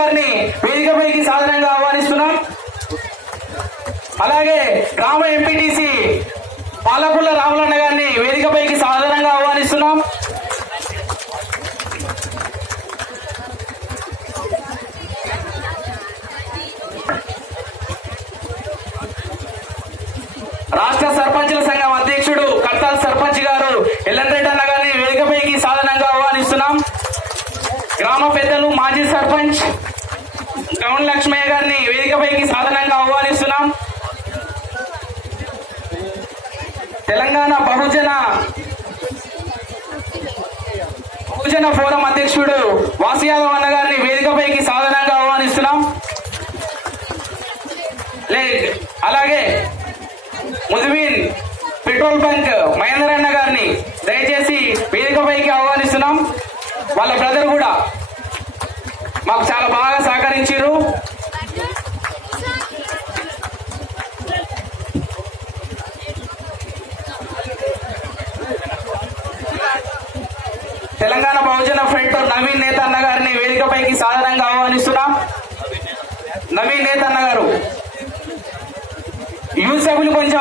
గారిని వేదికపైకి సాధారణంగా ఆహ్వానిస్తున్నాం. అలాగే గ్రామ ఎంపీటీసీ పాలకుల రాములన్న గారిని వేదికపైకి సాధారణంగా ఆహ్వానిస్తున్నాం. రాష్ట్ర సర్పంచుల సంఘం అధ్యక్షుడు కర్తాల సర్పంచ్ గారు ఎల్లంరెడ్డి అన్న గారిని వేదికపైకి సాధారణంగా ఆహ్వానిస్తున్నాం. గ్రామ పెద్దలు మాజీ సర్పంచ్ గౌన్ లక్ష్మయ్య గారిని వేదికపైకి సాధారణంగా ఆహ్వానిస్తున్నాం. తెలంగాణ బహుజన ఫోరం అధ్యక్షుడు వాసు యాదవ్ అన్న గారిని వేదికపైకి సాధారణంగా ఆహ్వానిస్తున్నాం. అలాగే ముదివీన్ పెట్రోల్ బంక్ మహేందర్ అన్న గారిని దయచేసి వేదికపైకి ఆహ్వానిస్తున్నాం. వాళ్ళ బ్రదర్ కూడా మాకు చాలా బాగా సహకరించారు. తెలంగాణ బహుజన ఫ్రంట్ నవీన్ నేత అన్న గారిని వేదికపైకి సాధారణంగా ఆహ్వానిస్తున్నాం. నవీన్ నేత అన్న గారు యూత్ సభ్యులు కొంచెం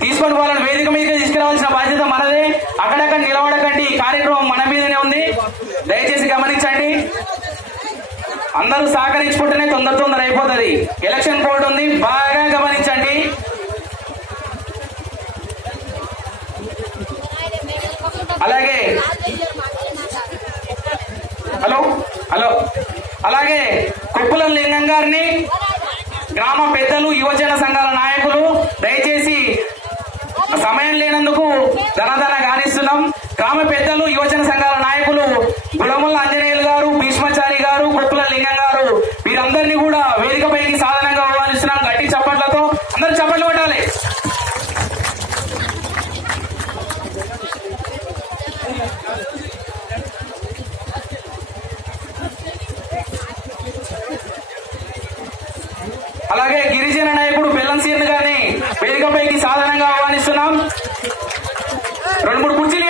తీసుకొని పోవాలని వేదిక మీదకి తీసుకురావాల్సిన బాధ్యత మనదే. అక్కడక్కడ నిలబడకండి, ఈ కార్యక్రమం మన మీదనే ఉంది, దయచేసి గమనించండి. అందరూ సహకరించుకుంటేనే తొందర అయిపోతుంది. ఎలక్షన్ కోడ్ ఉంది, బాగా గమనించండి. అలాగే అలాగే కుప్పలం లింగం గారిని గ్రామ పెద్దలు యువజన సంఘాల నాయకులు దయచేసి సమయం లేనందుకు ధనధన గానిస్తున్నాం. గ్రామ పెద్దలు యువజన సంఘాల నాయకులు గులముల ఆంజనేయులు గారు, భీష్మాచారి గారు, కుప్పలం లింగం గారు, వీరందరినీ కూడా వేదికపైకి సాధారణంగా ఆహ్వానిస్తున్నాం. గట్టి చప్పట్లతో అందరూ చప్పట్లు కొట్టాలి. అలాగే గిరిజన నాయకుడు బెల్లం సీర్ని గారిని వేదికపైకి సాధారణంగా ఆహ్వానిస్తున్నాం. 2-3 కుర్చీలు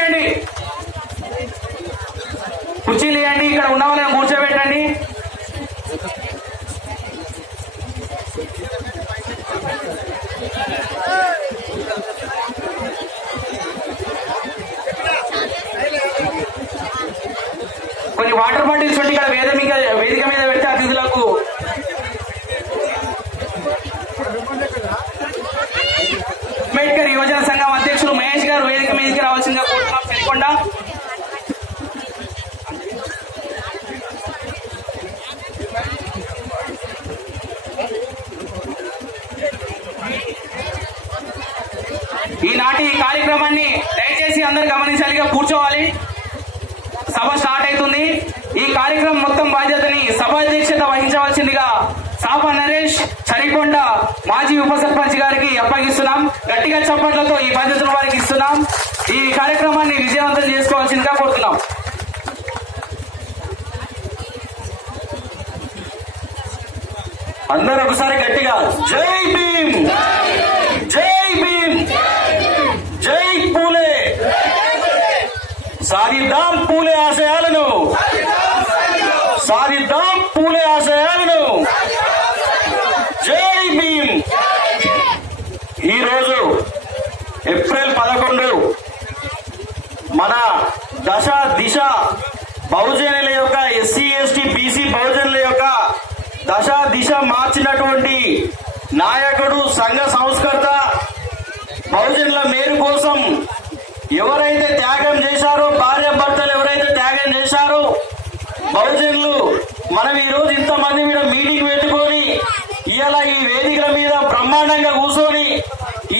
ఇవ్వండి, ఇక్కడ ఉన్న వాళ్ళని కూర్చోబెట్టండి. కొన్ని వాటర్ బాటిల్స్ ఉంటే ఇక్కడ వేదిక మీద పెడితే అతిథులకు అంబేద్కర్ యువజన సంఘం అధ్యక్షులు మహేష్ గారు వేదిక మీదకి రావాల్సిందిగా కోరుతున్నాం. తెలియకుండా ఈనాటి కార్యక్రమాన్ని దయచేసి అందరు గమనించాలిగా కూర్చోవాలి. సభ స్టార్ట్ అవుతుంది. ఈ కార్యక్రమం మొత్తం బాధ్యతని సభాధ్యక్షత వహించవలసిందిగా సాప నరేష్ చరికొండ మాజీ ఉప సర్పంచ్ గారికి అప్పగిస్తున్నాం. గట్టిగా చప్పట్లతో ఈ బాధ్యతను వారికి ఇస్తున్నాం. ఈ కార్యక్రమాన్ని విజయవంతం చేసుకోవాల్సిందిగా కోరుతున్నాం. అందరూ ఒకసారి గట్టిగా జై భీమ్, జై భీమ్, జై పూలే, సాధిద్దాం పూలే ఆశయాలను, సాధిద్దాం పూలే ఆశయాలను. జై భీమ్. ఈరోజు ఏప్రిల్ 11 మన దశ దిశ బహుజనుల యొక్క ఎస్సీ ఎస్టీ బీసీ బహుజనుల యొక్క దశ దిశ మార్చినటువంటి నాయకుడు, సంఘ సంస్కర్త, బహుజనుల మేలు కోసం ఎవరైతే త్యాగం చేశారో, భార్య భర్తలు ఎవరైతే త్యాగం చేశారో బహుజనులు, మనం ఈ రోజు ఇంతమంది మీద మీటింగ్ పెట్టుకొని ఇలా ఈ వేదికల మీద బ్రహ్మాండంగా కూర్చొని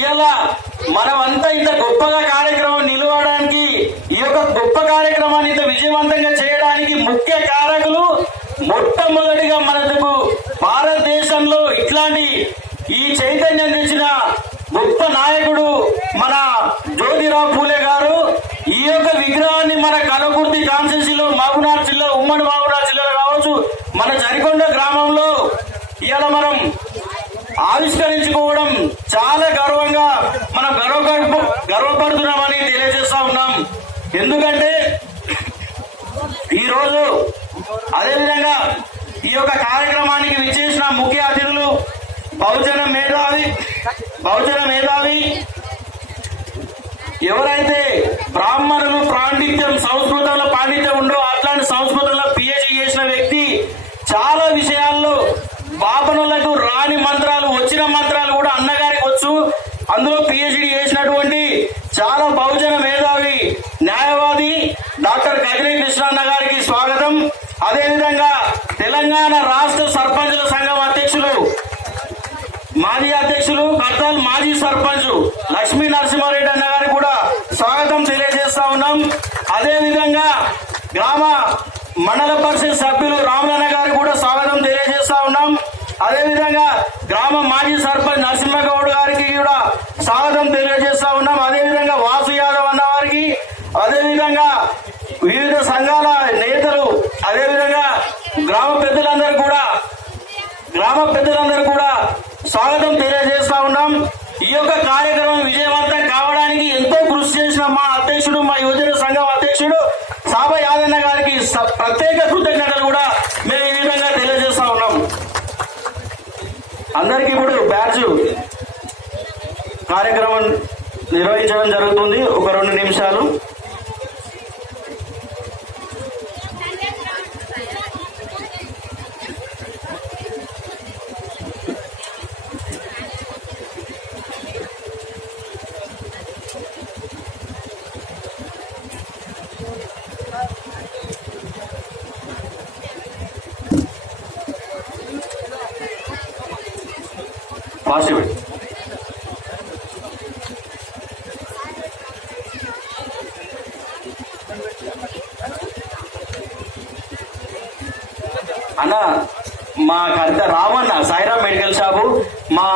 ఇలా మనమంతా ఇంత గొప్పగా కార్యక్రమం నిలవడానికి, ఈ యొక్క గొప్ప కార్యక్రమాన్ని ఇంత విజయవంతంగా చేయడానికి ముఖ్య కారకులు మొట్టమొదటిగా మనకు భారతదేశంలో ఇట్లాంటి ఈ చైతన్యం తెచ్చిన గొప్ప నాయకుడు మన జ్యోతిరావు పూలే గారు. ఈ యొక్క విగ్రహాన్ని మన కలకుర్తి కాన్స్టిట్యూన్సీలో మహబూబ్నగర్ జిల్లా, ఉమ్మడి మహబూబ్నగర్ జిల్లాలో కావచ్చు, మన చరికొండ గ్రామంలో ఇవాళ మనం ఆవిష్కరించుకోవడం చాలా గర్వంగా మనం గర్వపడుతున్నామని తెలియజేస్తా ఉన్నాం. ఎందుకంటే ఈరోజు అదేవిధంగా ఈ యొక్క కార్యక్రమానికి విచ్చేసిన ముఖ్య అతిథులు బహుజన మేధావి ఎవరైతే బ్రాహ్మణులు పాండిత్యం సంస్కృతంలో పాండిత్యం ఉండో అట్లాంటి సంస్కృతంలో పిహెచ్డి చేసిన వ్యక్తి, చాలా విషయాల్లో బాపనులకు రాని మంత్రాలు వచ్చిన మంత్రాలు కూడా అన్నగారికి వచ్చు, అందులో పిహెచ్డి చేసినటువంటి చాలా బహుజన మేధావి న్యాయవాది డాక్టర్ గజనీ కృష్ణన్న గారికి స్వాగతం. అదేవిధంగా తెలంగాణ రాష్ట్ర సర్పంచుల సంఘం మాజీ అధ్యక్షులు కర్తాల్ మాజీ సర్పంచ్ లక్ష్మీ నరసింహారెడ్డి అన్న గారికి కూడా స్వాగతం తెలియజేస్తా ఉన్నాం. అదేవిధంగా గ్రామ మండల పరిషత్ సభ్యులు రామలన్న గారికి కూడా స్వాగతం తెలియజేస్తా ఉన్నాం. అదేవిధంగా గ్రామ మాజీ సర్పంచ్ నరసింహగౌడ్ గారికి కూడా స్వాగతం తెలియజేస్తా ఉన్నాం. అదేవిధంగా వాసు యాదవ్ అన్న వారికి, అదేవిధంగా వివిధ సంఘాల నేతలు, అదేవిధంగా గ్రామ పెద్దలందరూ కూడా స్వాగతం తెలియజేస్తా ఉన్నాం. ఈ యొక్క కార్యక్రమం విజయవంతం కావడానికి ఎంతో కృషి చేసిన మా అధ్యక్షుడు, మా యువజన సంఘం అధ్యక్షుడు సాబ యాదన్న గారికి ప్రత్యేక కృతజ్ఞతలు కూడా మేము ఈ విధంగా తెలియజేస్తా ఉన్నాం. అందరికీ ఇప్పుడు బ్యాడ్జ్ కార్యక్రమం నిర్వహించడం జరుగుతుంది. ఒక 2 నిమిషాలు. పాసిబుల్ అన్న, మా కర్త రామన్న సాయిరామ్ మెడికల్ షాపు మా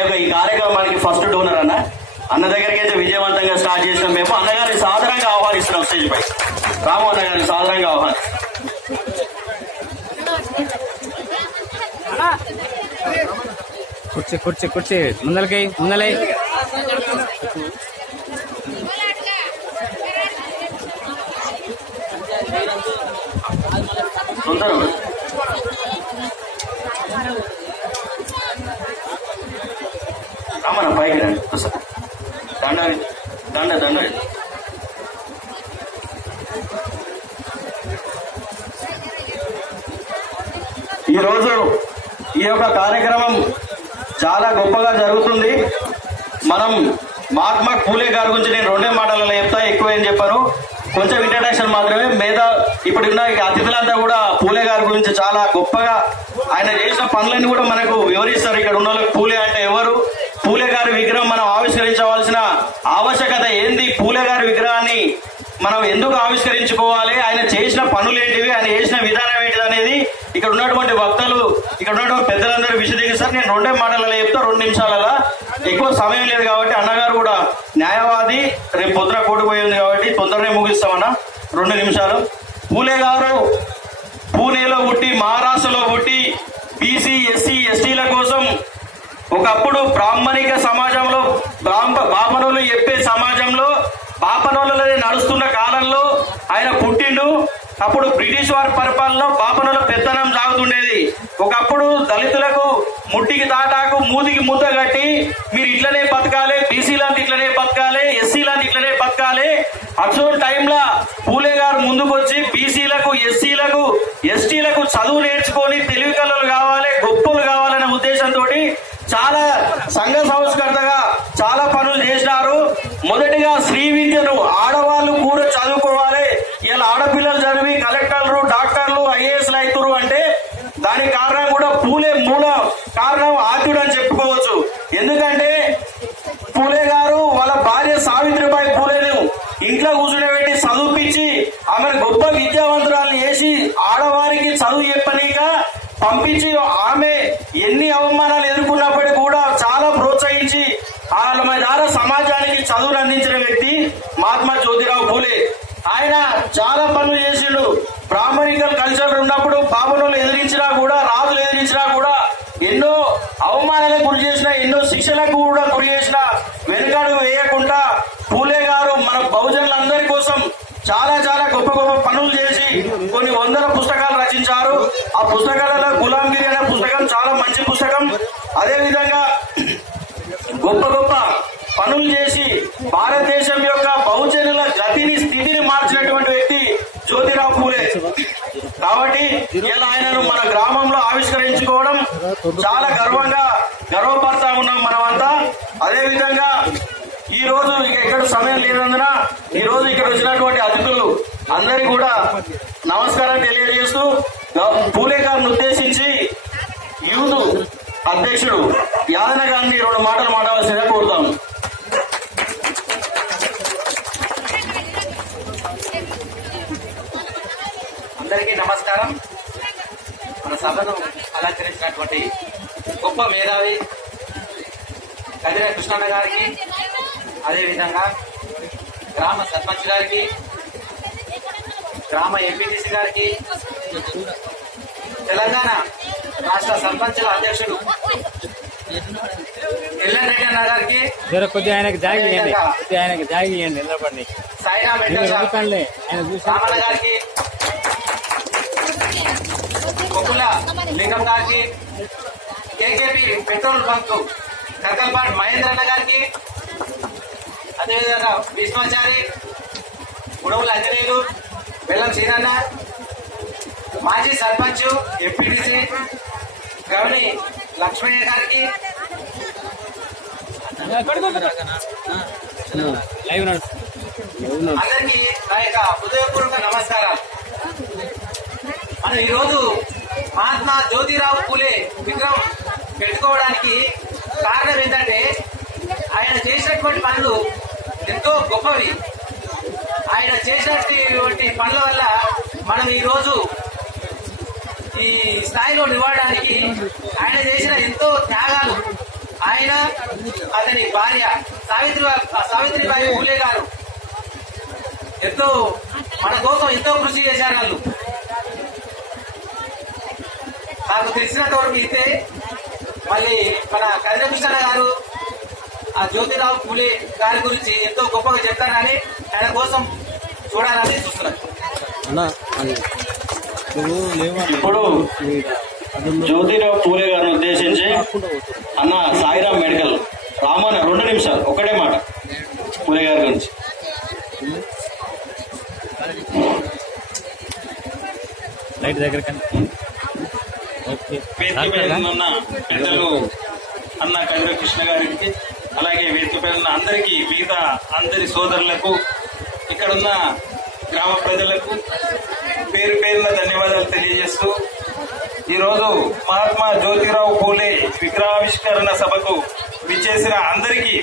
యొక్క ఈ కార్యక్రమానికి ఫస్ట్ డోనర్ అన్న దగ్గరికి అయితే విజయవంతంగా స్టార్ట్ చేసినాం. మేము అన్నగారిని సాధారణంగా ఆహ్వానిస్తున్నాం. స్టేజ్ పై రాము అన్న గారిని సాధారణంగా ఆహ్వానిస్తున్నాం. కుర్చీ ముందలై రామన్న పైకి రండి. దండ ఈరోజు ఈ యొక్క కార్యక్రమం చాలా గొప్పగా జరుగుతుంది. మనం మహాత్మా పూలే గారి గురించి నేను 2 మాటలలో చెప్తా, ఎక్కువ ఏం చెప్పాను, కొంచెం ఇంట్రడక్షన్ మాత్రమే. ఇప్పుడున్న అతిథులంతా కూడా పూలే గారి గురించి చాలా గొప్పగా ఆయన చేసిన పనులన్నీ కూడా మనకు వివరిస్తారు. ఇక్కడ ఉన్న వాళ్ళకి పూలే అంటే ఎవరు, పూలే గారి విగ్రహం మనం ఆవిష్కరించవలసిన ఆవశ్యకత ఏంది, పూలే గారి విగ్రహాన్ని మనం ఎందుకు ఆవిష్కరించుకోవాలి, ఆయన చేసిన పనులు ఏంటివి, ఆయన చేసిన విధానం ఏంటిది అనేది ఇక్కడ ఉన్నటువంటి వక్తలు, ఇక్కడ ఉన్నటువంటి పెద్దలందరూ విశదీకరిస్తారు. నేను 2 మాటలలో చెప్తా, 2 నిమిషాలలో. ఎక్కువ సమయం లేదు కాబట్టి అన్నగారు కూడా న్యాయవాది, రేపు పొద్దున కోడిపోయింది కాబట్టి తొందరనే ముగిస్తామన్నా. 2 నిమిషాలు. పూలే గారు పూణేలో పుట్టి, మహారాష్ట్రలో పుట్టి, బీసీ ఎస్సీ ఎస్టీల కోసం ఒకప్పుడు బ్రాహ్మణిక సమాజంలో, బాపనులు చెప్పే సమాజంలో, బాపనులనే నడుస్తున్న కాలంలో ఆయన పుట్టిండు. అప్పుడు బ్రిటిష్ వారి పరిపాలనలో బాపనుల పెత్తనం సాగుతుండేది. ఒకప్పుడు దళితులకు ముట్టికి తాటాకు మూతికి మూత కట్టి మీరు ఇట్లనే బతకాలి, బీసీలంతా ఇట్లనే బతకాలి, ఎస్సీలంతా ఇట్లనే బతకాలి. అటువంటి టైంలో పూలే గారు ముందుకు వచ్చి బీసీలకు, ఎస్సీలకు, ఎస్టీలకు చదువు నేర్చుకొని తెలివి కళలు కావాలి, గొప్పలు కావాలనే ఉద్దేశంతో చాలా సంఘ సంస్కర్తగా చాలా పనులు చేసినారు. మొదటిగా శ్రీ విద్యను ఆడవాళ్ళు కూడా చదువుకోవాలి. ఇలా ఆడపిల్లలు చదివి కలెక్టర్లు, డాక్టర్లు, ఐఏఎస్లు అవుతారు అంటే దానికి కారణం కూడా పూలే మూల కారణం ఆద్యుడు అని చెప్పుకోవచ్చు. ఎందుకంటే పూలే గారు వాళ్ళ భార్య సావిత్రిబాయి పూలేను ఇంట్లో కూర్చుని చదువుపించి ఆమెను గొప్ప విద్యావంతురాలను చేసి ఆడవారికి చదువు చెప్పనీక పంపించి ఆమె ఎన్ని అవమానాలు ఎదుర్కొన్నప్పటికీ కూడా చాలా ప్రోత్సహించి వాళ్ళ ద్వారా సమాజానికి చదువును అందించిన వ్యక్తి మహాత్మా జ్యోతిరావు పూలే. ఆయన చాలా పనులు చేసిండు. బ్రాహ్మణికల్ కల్చర్ ఉన్నప్పుడు బాబునులు ఎదిరించినా కూడా, రాజులు ఎదిరించినా కూడా, ఎన్నో అవమానాలకు గురి చేసిన, ఎన్నో శిక్షలకు కూడా గురి చేసిన వెనుకడుగు వేయకుండా పూలే గారు మన బహుజనులందరి కోసం చాలా చాలా గొప్ప గొప్ప పనులు చేసి కొన్ని 100 పుస్తకాలు రచించారు. ఆ పుస్తకాలలో గులాంగిరి అనే పుస్తకం చాలా మంచి పుస్తకం. అదే విధంగా గొప్ప గొప్ప పనులు చేసి భారతదేశం యొక్క బహుజనుల స్థితిని మార్చినటువంటి వ్యక్తి జ్యోతిరావు పూలే. కాబట్టి ఇలా ఆయనను మన గ్రామంలో ఆవిష్కరించుకోవడం చాలా గర్వపడతా ఉన్నాం మనమంతా. అదే విధంగా ఈ రోజు ఇక్కడ సమయం లేనందున ఈ రోజు ఇక్కడ వచ్చినటువంటి అతిథులు అందరికీ కూడా నమస్కారం తెలియజేస్తూ పూలే గారిని ఉద్దేశించి యూత్ అధ్యక్షుడు యాదన గారిని 2 మాటలు మాట్లాడాల్సిందిగా కోరుతాము. అందరికీ నమస్కారం. మన సభను అలంకరించినటువంటి గొప్ప మేధావి కదిర కృష్ణన్న గారికి, అదేవిధంగా గ్రామ సర్పంచ్ గారికి, గ్రామ ఎంపీటీసీ గారికి, తెలంగాణ రాష్ట్ర సర్పంచుల అధ్యక్షుడు ఎల్ఎన్ రెడ్డి అన్న గారికి, సాయిరామ్ రామన్న గారికి, కొప్పుల లింగం గారికి, కేకేపీ పెట్రోల్ బంక్ కర్కల్పాట్ మహేంద్రన్న గారికి, అదేవిధంగా విష్ణుచారి, ఉడవుల అంజనేయులు, బెల్లం సీనన్న, మాజీ సర్పంచ్ ఎంపీటీసీ గవని లక్ష్మయ్య గారికి, అందరికీ నా యొక్క హృదయపూర్వక నమస్కారాలు. మనం ఈరోజు మహాత్మా జ్యోతిరావు పూలే విగ్రహం పెట్టుకోవడానికి కారణం ఏంటంటే ఆయన చేసినటువంటి పనులు ఎంతో గొప్పవి. ఆయన చేసినటువంటి పనుల వల్ల మనం ఈరోజు ఈ స్థాయిలో నిలవడానికి ఆయన చేసిన ఎంతో త్యాగాలు, ఆయన అతని భార్య సావిత్రిబాయి పూలే గారు ఎంతో మన కోసం ఎంతో కృషి చేశారు. వాళ్ళు నాకు తెలిసినంత వరకు అయితే మళ్ళీ మన కదిరకృష్ణ గారు ఆ జ్యోతిరావు పూలే గారి గురించి ఎంతో గొప్పగా చెప్తారని ఆయన కోసం చూడాలని చూస్తున్నాను. ఇప్పుడు జ్యోతిరావు పూలే గారిని ఉద్దేశించి అన్న సాయిరామ్ మెడికల్ రామన్న 2 నిమిషాలు ఒకటే మాట పూలే గారి గురించి. లైట్ దగ్గర ఉన్న పెద్దలు అన్న కదిర కృష్ణ గారికి, అలాగే వేదికపై ఉన్న అందరికీ, మిగతా అందరి సోదరులకు, ఇక్కడున్న గ్రామ ప్రజలకు పేరు పేరున ధన్యవాదాలు తెలియజేస్తూ ఈరోజు మహాత్మా జ్యోతిరావు పూలే విగ్రహావిష్కరణ సభకు విచ్చేసిన అందరికీ,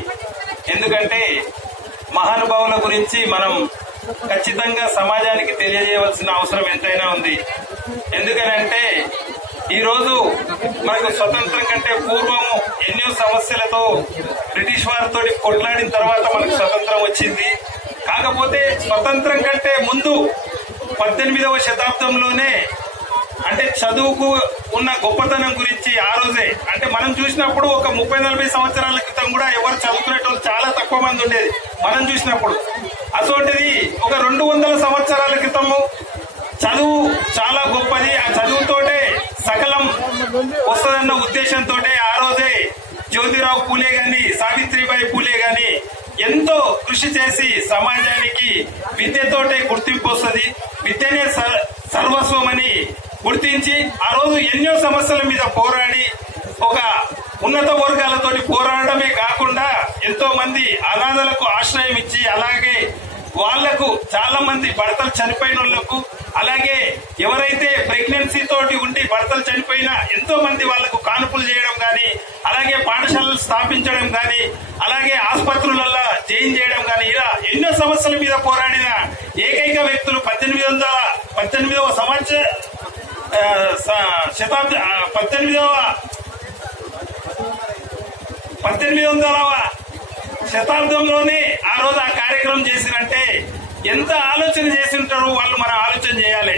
ఎందుకంటే మహానుభావుల గురించి మనం ఖచ్చితంగా సమాజానికి తెలియజేయవలసిన అవసరం ఎంతైనా ఉంది. ఎందుకనంటే ఈరోజు మనకు స్వతంత్రం కంటే పూర్వము ఎన్నో సమస్యలతో బ్రిటిష్ వారితో కొట్లాడిన తర్వాత మనకు స్వతంత్రం వచ్చింది. కాకపోతే స్వతంత్రం కంటే ముందు 18వ శతాబ్దంలోనే అంటే చదువుకు ఉన్న గొప్పతనం గురించి ఆ రోజే, అంటే మనం చూసినప్పుడు ఒక 30-40 సంవత్సరాల క్రితం కూడా ఎవరు చదువుకునేటోళ్ళు చాలా తక్కువ మంది ఉండేది మనం చూసినప్పుడు. అటువంటిది ఒక 200 సంవత్సరాల క్రితము చదువు చాలా గొప్పది, ఆ చదువుతోటే సకలం వస్తుందన్న ఉద్దేశంతో ఆ రోజే జ్యోతిరావు పూలే గాని సావిత్రిబాయి పూలే గాని ఎంతో కృషి చేసి సమాజానికి విద్యతోటే గుర్తింపు వస్తుంది, విద్యనే సర్వస్వమని గుర్తించి ఆ రోజు ఎన్నో సమస్యల మీద పోరాడి ఒక ఉన్నత వర్గాలతో పోరాడమే కాకుండా ఎంతో మంది అనాథలకు ఆశ్రయం ఇచ్చి, అలాగే వాళ్లకు చాలా మంది భర్తలు చనిపోయిన వాళ్లకు, అలాగే ఎవరైతే ప్రెగ్నెన్సీ తోటి ఉండి భర్తలు చనిపోయినా ఎంతో మంది వాళ్లకు కానుపులు చేయడం గాని, అలాగే పాఠశాలలు స్థాపించడం గాని, అలాగే ఆసుపత్రులలో చేంజ్ చేయడం గాని, ఇలా ఎన్నో సమస్యల మీద పోరాడిన ఏకైక వ్యక్తులు 18వ శతాబ్దంలోనే ఆ రోజు ఆ కార్యక్రమం చేసినంటే ఎంత ఆలోచన చేసి ఉంటారు వాళ్ళు. మనం ఆలోచన చేయాలి.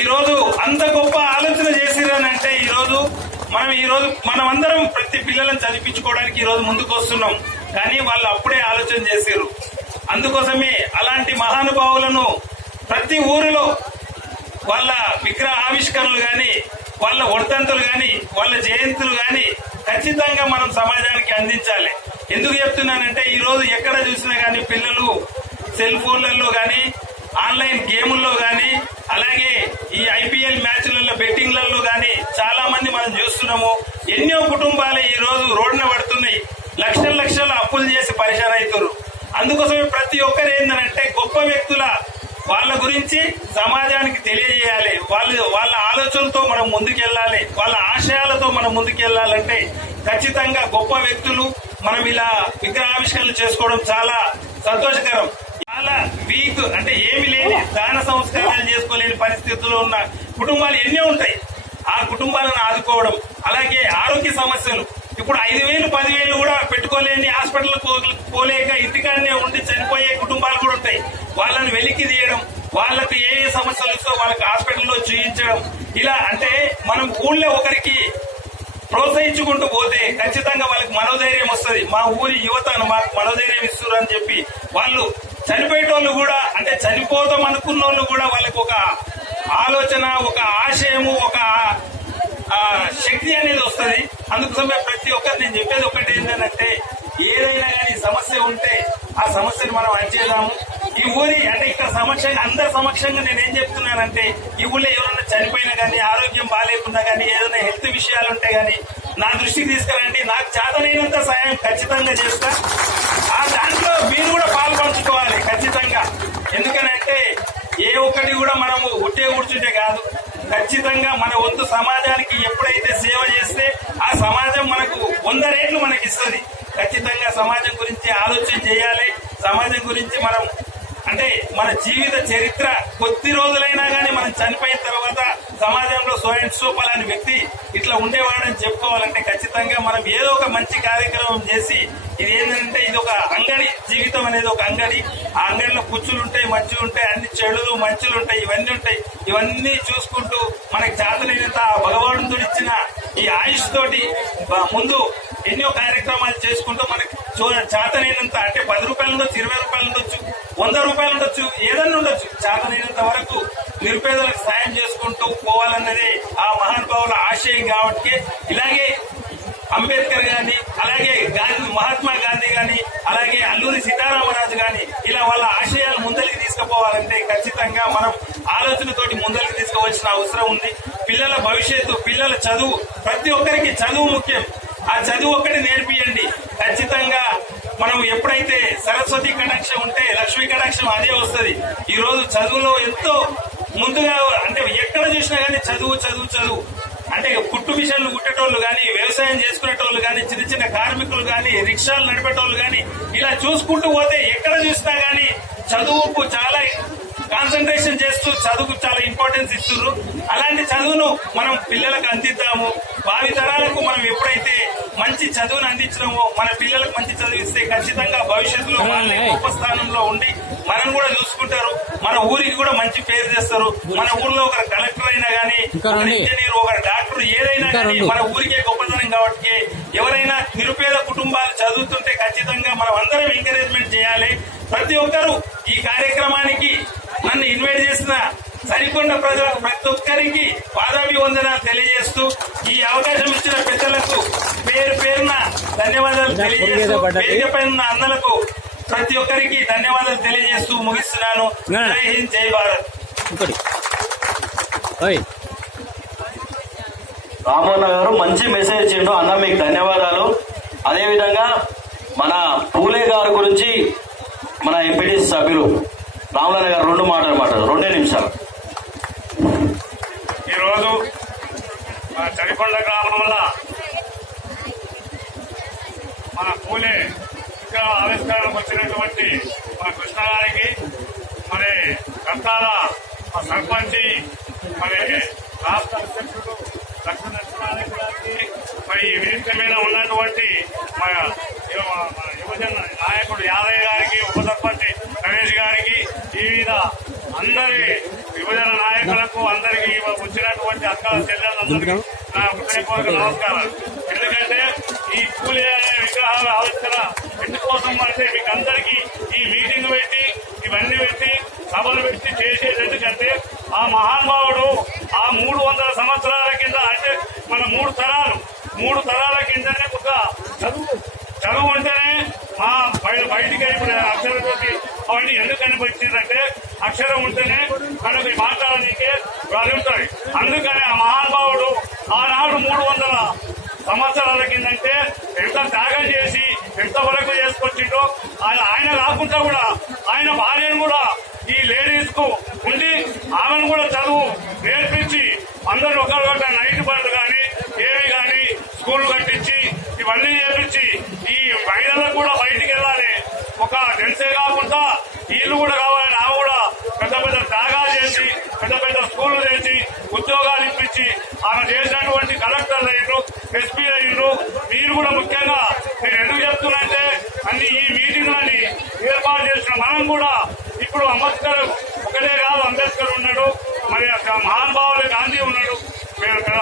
ఈ రోజు అంత గొప్ప ఆలోచన చేసిరనంటే ఈ రోజు మనమందరం ప్రతి పిల్లలను చదివించుకోవడానికి ఈ రోజు ముందుకు వస్తున్నాం. కానీ వాళ్ళు అప్పుడే ఆలోచన చేశారు. అందుకోసమే అలాంటి మహానుభావులను ప్రతి ఊరిలో వాళ్ళ విగ్రహ ఆవిష్కరణలు గాని, వాళ్ళ వర్ధంతులు గాని, వాళ్ళ జయంతులు గాని ఖచ్చితంగా మనం సమాజానికి అందించాలి. ఎందుకు చెప్తున్నానంటే ఈ రోజు ఎక్కడ చూసినా గానీ పిల్లలు సెల్ ఫోన్లలో గాని, ఆన్లైన్ గేముల్లో గాని, అలాగే ఈ ఐపీఎల్ మ్యాచ్లలో బెట్టింగ్లలో గాని చాలా మంది మనం చూస్తున్నాము. ఎన్నో కుటుంబాలు ఈ రోజు రోడ్డున పడుతున్నాయి, లక్షల లక్షల అప్పులు చేసి పరిశాన్ అవుతారు. అందుకోసమే ప్రతి ఒక్కరు ఏంటంటే గొప్ప వ్యక్తుల వాళ్ళ గురించి సమాజానికి తెలియజేయాలి. వాళ్ళ ఆలోచనలతో మనం ముందుకెళ్లాలి, వాళ్ళ ఆశయాలతో మనం ముందుకెళ్లాలంటే ఖచ్చితంగా గొప్ప వ్యక్తులు మనం ఇలా విగ్రహావిష్కరణలు చేసుకోవడం చాలా సంతోషకరం. చాలా వీక్ అంటే ఏమి లేని దాన సంస్కారాలు చేసుకోలేని పరిస్థితుల్లో ఉన్న కుటుంబాలు ఎన్నో ఉంటాయి. ఆ కుటుంబాలను ఆదుకోవడం, అలాగే ఆరోగ్య సమస్యలు ఇప్పుడు 5,000 10,000 కూడా పెట్టుకోలేని హాస్పిటల్ పోలేక ఇంటికాడనే ఉండి చనిపోయే కుటుంబాలు కూడా ఉంటాయి. వాళ్ళని వెలికి తీయడం, వాళ్ళకి ఏ సమస్యలు వస్తో వాళ్ళకి హాస్పిటల్లో చూపించడం, ఇలా అంటే మనం ఊళ్ళో ఒకరికి ప్రోత్సహించుకుంటూ పోతే ఖచ్చితంగా వాళ్ళకి మనోధైర్యం వస్తుంది. మా ఊరి యువతను మాకు మనోధైర్యం ఇస్తున్నారు అని చెప్పి వాళ్ళు చనిపోయేటోళ్ళు కూడా అంటే చనిపోతాం అనుకున్న వాళ్ళు కూడా వాళ్ళకి ఒక ఆలోచన, ఒక ఆశయము, ఒక శక్తి అనేది వస్తుంది. అందుకోసమే ప్రతి ఒక్కరు నేను చెప్పేది ఒకటి ఏంటంటే ఏదైనా కానీ సమస్య ఉంటే ఆ సమస్యను మనం అణచేద్దాము. ఈ ఊరి అంటే ఇక్కడ సమక్షంగా అందరి సమక్షంగా నేనేం చెప్తున్నానంటే ఈ ఊళ్ళో ఎవరైనా చనిపోయినా కానీ, ఆరోగ్యం బాగాలేకున్నా కానీ, ఏదైనా హెల్త్ విషయాలు ఉంటే గానీ నా దృష్టికి తీసుకురండి. నాకు చేతనైనంత సాయం ఖచ్చితంగా చేస్తా. ఆ దాంట్లో మీరు కూడా పాల్పంచుకోవాలి ఖచ్చితంగా. ఎందుకనంటే ఏ ఒక్కటి కూడా మనము ఉట్టే కూర్చుంటే కాదు, ఖచ్చితంగా మన వంతు సమాజానికి ఎప్పుడైతే సేవ చేస్తే ఆ సమాజం మనకు 100 రెట్లు మనకి ఇస్తుంది. ఖచ్చితంగా సమాజం గురించి ఆలోచన చేయాలి. సమాజం గురించి మనం అంటే మన జీవిత చరిత్ర కొద్ది రోజులైనా కానీ మనం చనిపోయిన తర్వాత సమాజంలో సో పలాని వ్యక్తి ఇట్లా ఉండేవాడని చెప్పుకోవాలంటే ఖచ్చితంగా మనం ఏదో ఒక మంచి కార్యక్రమం చేసి ఇది ఏంటంటే ఇది ఒక అంగడి, జీవితం అనేది ఒక అంగడి. ఆ అంగడిలో పుచ్చులు ఉంటాయి, మంచులు ఉంటాయి, అన్ని చెడులు మంచులు ఉంటాయి, ఇవన్నీ ఉంటాయి. ఇవన్నీ చూసుకుంటూ మనకి చేతనైనంత భగవంతుడు ఇచ్చిన ఈ ఆయుష్ తోటి ముందు ఎన్నో కార్యక్రమాలు చేసుకుంటూ మనకి చేతనైనంత అంటే 10 రూపాయలు ఉండొచ్చు, 20 రూపాయలు ఉండొచ్చు, 100 రూపాయలు ఉండొచ్చు, ఏదన్నా ఉండొచ్చు, చేతనైనంత వరకు నిరుపేదలకు సాయం చేసుకుంటూ పోవాలన్నదే ఆ మహానుభావుల ఆశయం. కాబట్టి ఇలాగే అంబేద్కర్ గాని, అలాగే మహాత్మా గాంధీ గాని, అలాగే అల్లూరి సీతారామరాజు గాని ఇలా వాళ్ళ ఆశయాలు ముందరికి తీసుకుపోవాలంటే ఖచ్చితంగా మనం ఆలోచనతోటి ముందరికి తీసుకోవాల్సిన అవసరం ఉంది. పిల్లల భవిష్యత్తు, పిల్లల చదువు, ప్రతి ఒక్కరికి చదువు ముఖ్యం. ఆ చదువు ఒక్కటి నేర్పియండి. ఖచ్చితంగా మనం ఎప్పుడైతే సరస్వతి కటాక్షం ఉంటే లక్ష్మీ కటాక్షం అదే వస్తుంది. ఈ రోజు చదువులో ఎంతో ముందుగా అంటే ఎక్కడ చూసినా గానీ చదువు చదువు చదువు అంటే కుట్టు మిషన్లు కుట్టేటోళ్ళు గాని, వ్యవసాయం చేసుకునేటోళ్ళు గాని, చిన్న చిన్న కార్మికులు గాని, రిక్షాలు నడిపేటోళ్ళు గాని ఇలా చూసుకుంటూ పోతే ఎక్కడ చూసినా గానీ చదువుకు చాలా కాన్సన్ట్రేషన్ చేస్తూ చదువుకు చాలా ఇంపార్టెన్స్ ఇస్తున్నారు. అలాంటి చదువును మనం పిల్లలకు అందిద్దాము. భావి తరాలకు మనం ఎప్పుడైతే మంచి చదువును అందించినామో మన పిల్లలకు మంచి చదువు ఇస్తే ఖచ్చితంగా భవిష్యత్తులో వాళ్ళే గొప్ప స్థానంలో ఉండి మనం కూడా చూసుకుంటారు. మన ఊరికి కూడా మంచి పేరు చేస్తారు. మన ఊర్లో ఒక కలెక్టర్ అయినా గానీ, ఒక ఇంజనీర్, ఒక డాక్టర్ ఏదైనా కానీ మన ఊరికే గొప్పతనం. కాబట్టి ఎవరైనా నిరుపేద కుటుంబాలు చదువుతుంటే ఖచ్చితంగా మనం అందరం ఎంకరేజ్మెంట్ చేయాలి. ప్రతి ఒక్కరూ ఈ కార్యక్రమానికి నన్ను ఇన్వైట్ చేసిన సరికొండ ప్రజలకు ప్రతి ఒక్కరికి పాదాభివందనాలు తెలియజేస్తూ ఈ అవకాశం ఇచ్చిన పెద్దలకు పేరు పేరున ధన్యవాదాలు తెలియజేస్తూ వేదికపై ఉన్న అన్నలకు ప్రతి ఒక్కరికి ధన్యవాదాలు తెలియజేస్తూ ముగిస్తున్నాను. జై హింద్, జై భారత్. రామన్న గారు మంచి మెసేజ్ ఇచ్చిండు. అన్న మీకు ధన్యవాదాలు. అదేవిధంగా మన పూలే గారి గురించి మన ఎంపీటీసీ సభ్యులు రామలన్న గారు 2 మాటలు 2 నిమిషాలు. ఈరోజు మన చరికొండ గ్రామంలో మన పూలే విగ్రహ ఆవిష్కరణకు వచ్చినటువంటి మన కృష్ణ గారికి, మరి కర్తాల సర్పంచి, మరి రాష్ట్ర అధ్యక్షుడు లక్ష్మీనరసింహారెడ్డి గారికి, మరి ఈ వేదిక మీద ఉన్నటువంటి మన యువజన నాయకుడు యాదయ్య గారికి, ఉప సర్పంచి రమేష్ గారికి, వివిధ అందరి యువజన నాయకులకు, అందరికి వచ్చినటువంటి అక్కల చెల్లెలందరికీ నా హృదయపూర్వక నమస్కారం. ఎందుకంటే ఈ పూలే అనే విగ్రహాల ఆవిష్కరణ ఎందుకోసం అంటే మీకు అందరికీ ఈ మీటింగ్ పెట్టి ఇవన్నీ పెట్టి సభలు పెట్టి చేసేది ఎందుకంటే ఆ మహానుభావుడు ఆ 300 సంవత్సరాల కింద అంటే మన 3 తరాల కిందనే ఒక చదువు ఉంటేనే మా బయటికి ఇప్పుడు అక్షరజ్యోతి అవన్నీ ఎందుకు అనిపించిందంటే అక్షరం ఉంటేనే మనకి మాట్లాడడానికి కలుగుతాయి. అందుకని ఆ మహానుభావుడు ఆనాడు 300 సంవత్సరాల కిందంటే ఎంత త్యాగం చేసి ఎంత వరకు చేసుకొచ్చిండో ఆయన కాకుండా కూడా ఆయన భార్యను కూడా ఈ లేడీస్ కు ఉండి ఆమెను కూడా చదువు నేర్పించి అందరూ ఒకరికొక నైట్ బండ్లు కానీ ఏవి కానీ స్కూల్ కట్టించి ఇవన్నీ చేపించి ఈ మహిళలకు కూడా బయటికి వెళ్ళాలి. ఒక జెంట్సే కాకుండా వీళ్ళు కూడా కావాలని ఆమె కూడా పెద్ద పెద్ద త్యాగాలు చేసి పెద్ద స్కూళ్లు చేసి ఉద్యోగాలు ఇప్పించి ఆమె చేసినటువంటి కలెక్టర్లు అయ్యిండ్రు, ఎస్పీలు అయ్యిండ్రు. మీరు కూడా ముఖ్యంగా నేను ఎందుకు చెప్తున్నంటే అన్ని ఈ మీటింగ్లని ఏర్పాటు చేసిన మనం కూడా ఇప్పుడు అంబేద్కర్ ఒకటే కాదు, అంబేద్కర్ ఉన్నాడు, మరి మహానుభావులు గాంధీ ఉన్నాడు,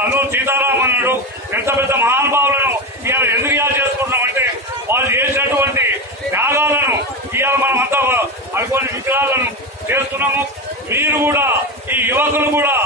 అల్లూరు సీతారాం అన్నాడు. ఎంత పెద్ద మహానుభావులను ఇవాళ ఎందుకు ఇవాళ చేసుకుంటున్నామంటే వాళ్ళు చేసినటువంటి త్యాగాలను ఇవాళ మనం అంతా అనుకోని విగ్రహాలను చేస్తున్నాము. మీరు కూడా ఈ యువకులు కూడా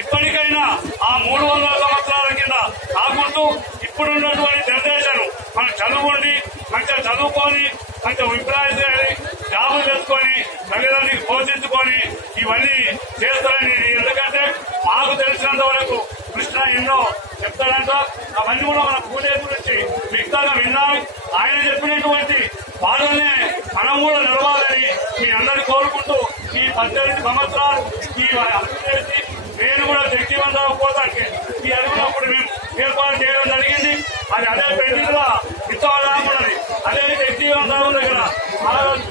ఇప్పటికైనా ఆ 300 సంవత్సరాల కింద కాకుంటూ ఇప్పుడున్నటువంటి జనరేషన్ మనం చదువుకోండి, మంచిగా చదువుకొని మంచిగా ఎంప్లాయీస్ కానీ జాబులు తెచ్చుకొని తల్లిదండ్రులకు పోషించుకొని ఇవన్నీ చేస్తారని. ఎందుకంటే మాకు తెలిసినంత వరకు కృష్ణ ఎన్నో చెప్తాడంట, అవన్నీ కూడా మన పూజ గురించి మిగతాగా విన్నాము. ఆయన చెప్పినటువంటి వాళ్ళనే మనం కూడా నిలవాలని మీ అందరినీ కోరుకుంటూ ఈ 18 సంవత్సరాలు ఈ అభివృద్ధి చేసి నేను కూడా శక్తివంతం పోతానికి ఈ అడుగునప్పుడు మేము ఏర్పాటు చేయడం జరిగింది. అది అదే పెళ్లిగా ఇష్టపడాలనుకున్నది అదే శక్తివంతం దగ్గర